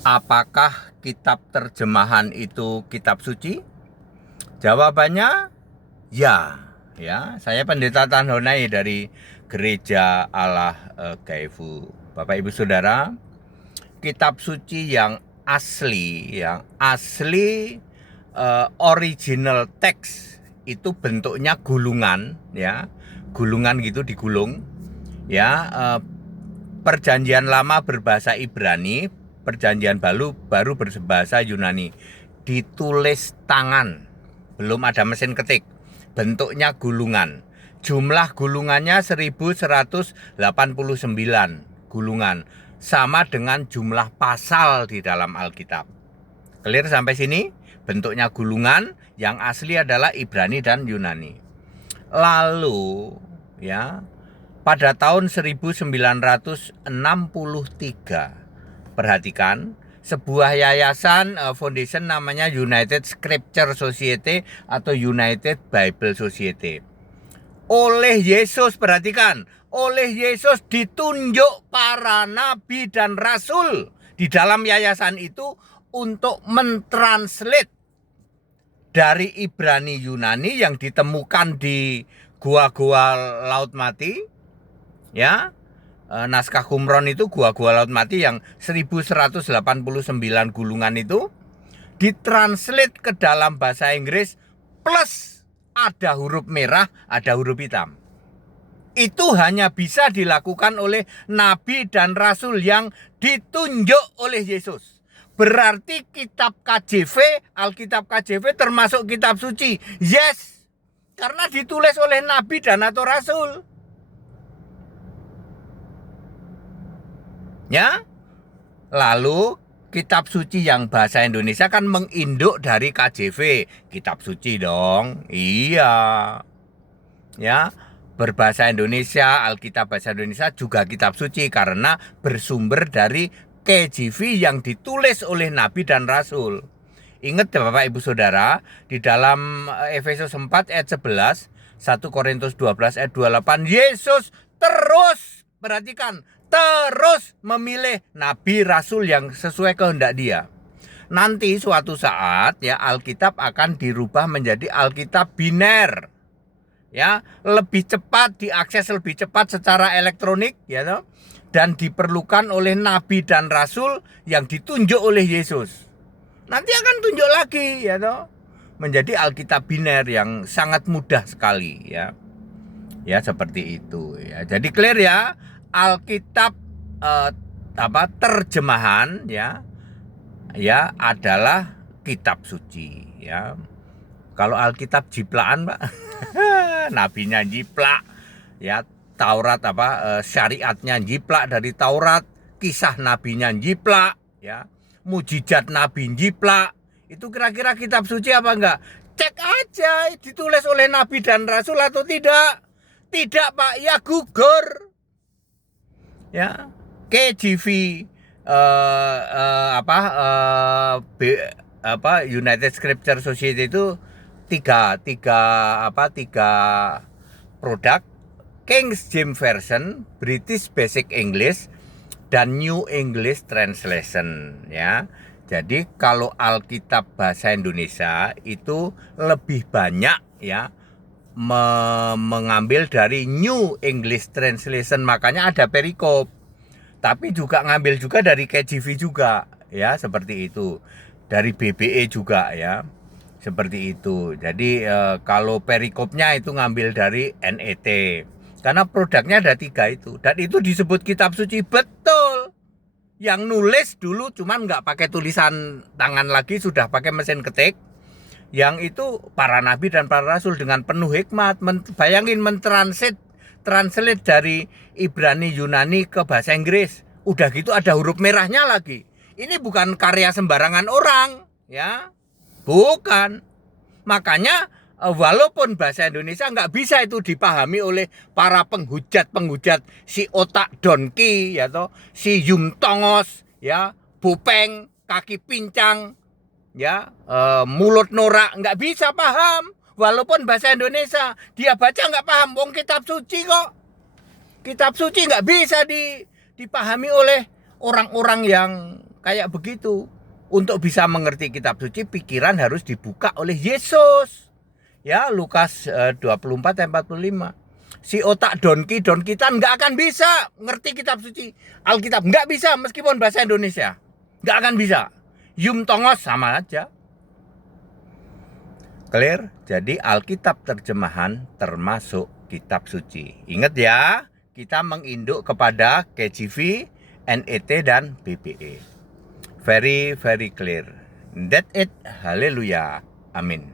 Apakah kitab terjemahan itu kitab suci? Jawabannya ya. Saya Pendeta Tanhonai dari Gereja Allah Gaifu. Bapak Ibu Saudara, kitab suci yang asli original text itu bentuknya gulungan, gulungan gitu digulung, Perjanjian Lama berbahasa Ibrani, Perjanjian baru berbahasa Yunani. Ditulis tangan, belum ada mesin ketik. Bentuknya gulungan. Jumlah gulungannya 1189 gulungan. Sama dengan jumlah pasal di dalam Alkitab. Clear sampai sini? Bentuknya gulungan, yang asli adalah Ibrani dan Yunani. Lalu, pada tahun 1963, perhatikan, sebuah yayasan foundation namanya United Scripture Society atau United Bible Society. Oleh Yesus, perhatikan, oleh Yesus ditunjuk para nabi dan rasul di dalam yayasan itu untuk mentranslate dari Ibrani Yunani yang ditemukan di gua-gua Laut Mati, naskah Qumran itu gua-gua Laut Mati yang 1189 gulungan itu ditranslate ke dalam bahasa Inggris, plus ada huruf merah, ada huruf hitam. Itu hanya bisa dilakukan oleh nabi dan rasul yang ditunjuk oleh Yesus. Berarti kitab KJV, Alkitab KJV termasuk kitab suci. Yes, karena ditulis oleh nabi dan atau rasul. Lalu kitab suci yang bahasa Indonesia kan menginduk dari KJV. Kitab suci dong. Iya. Berbahasa Indonesia, Alkitab bahasa Indonesia juga kitab suci karena bersumber dari KJV yang ditulis oleh nabi dan rasul. Ingat Bapak Ibu Saudara, di dalam Efesus 4 ayat 11, 1 Korintus 12 ayat 28, Yesus terus, perhatikan, terus memilih nabi rasul yang sesuai kehendak Dia. Nanti suatu saat Alkitab akan dirubah menjadi Alkitab biner. Lebih cepat, diakses lebih cepat secara elektronik, dan diperlukan oleh nabi dan rasul yang ditunjuk oleh Yesus. Nanti akan tunjuk lagi, menjadi Alkitab biner yang sangat mudah sekali, seperti itu, Jadi clear Alkitab terjemahan, adalah kitab suci, Kalau Alkitab jiplaan, Pak, nabinya jiplak, Taurat syariatnya jiplak dari Taurat, kisah nabinya jiplak, mujizat nabi jiplak. Itu kira-kira kitab suci apa enggak? Cek aja ditulis oleh nabi dan rasul atau tidak. Tidak, Pak, ya gugur. KJV United Scripture Society itu tiga produk, King James Version, British Basic English, dan New English Translation, Jadi kalau Alkitab bahasa Indonesia itu lebih banyak mengambil dari New English Translation, makanya ada perikop. Tapi juga ngambil juga dari KJV juga, seperti itu. Dari BBE juga, seperti itu. Jadi kalau perikopnya itu ngambil dari NET. Karena produknya ada 3 itu. Dan itu disebut kitab suci, betul. Yang nulis dulu cuman nggak pakai tulisan tangan lagi, sudah pakai mesin ketik. Yang itu para nabi dan para rasul dengan penuh hikmat. Bayangin translate dari Ibrani Yunani ke bahasa Inggris. Udah gitu ada huruf merahnya lagi. Ini bukan karya sembarangan orang, Bukan. Makanya walaupun bahasa Indonesia nggak bisa itu dipahami oleh para penghujat si otak donki, si yumtongos, bopeng, kaki pincang, mulut norak, nggak bisa paham. Walaupun bahasa Indonesia, dia baca nggak paham. Wong kitab suci kok. Kitab suci nggak bisa dipahami oleh orang-orang yang kayak begitu. Untuk bisa mengerti kitab suci, pikiran harus dibuka oleh Yesus. Ya, Lukas 24 ayat 45. Si otak donkitan nggak akan bisa ngerti kitab suci. Alkitab nggak bisa meskipun bahasa Indonesia. Nggak akan bisa. Yum tongos sama aja. Clear? Jadi Alkitab terjemahan termasuk kitab suci. Ingat ya, kita menginduk kepada KJV, NET, dan BBE. Very, very clear. That's it. Haleluya. Amin.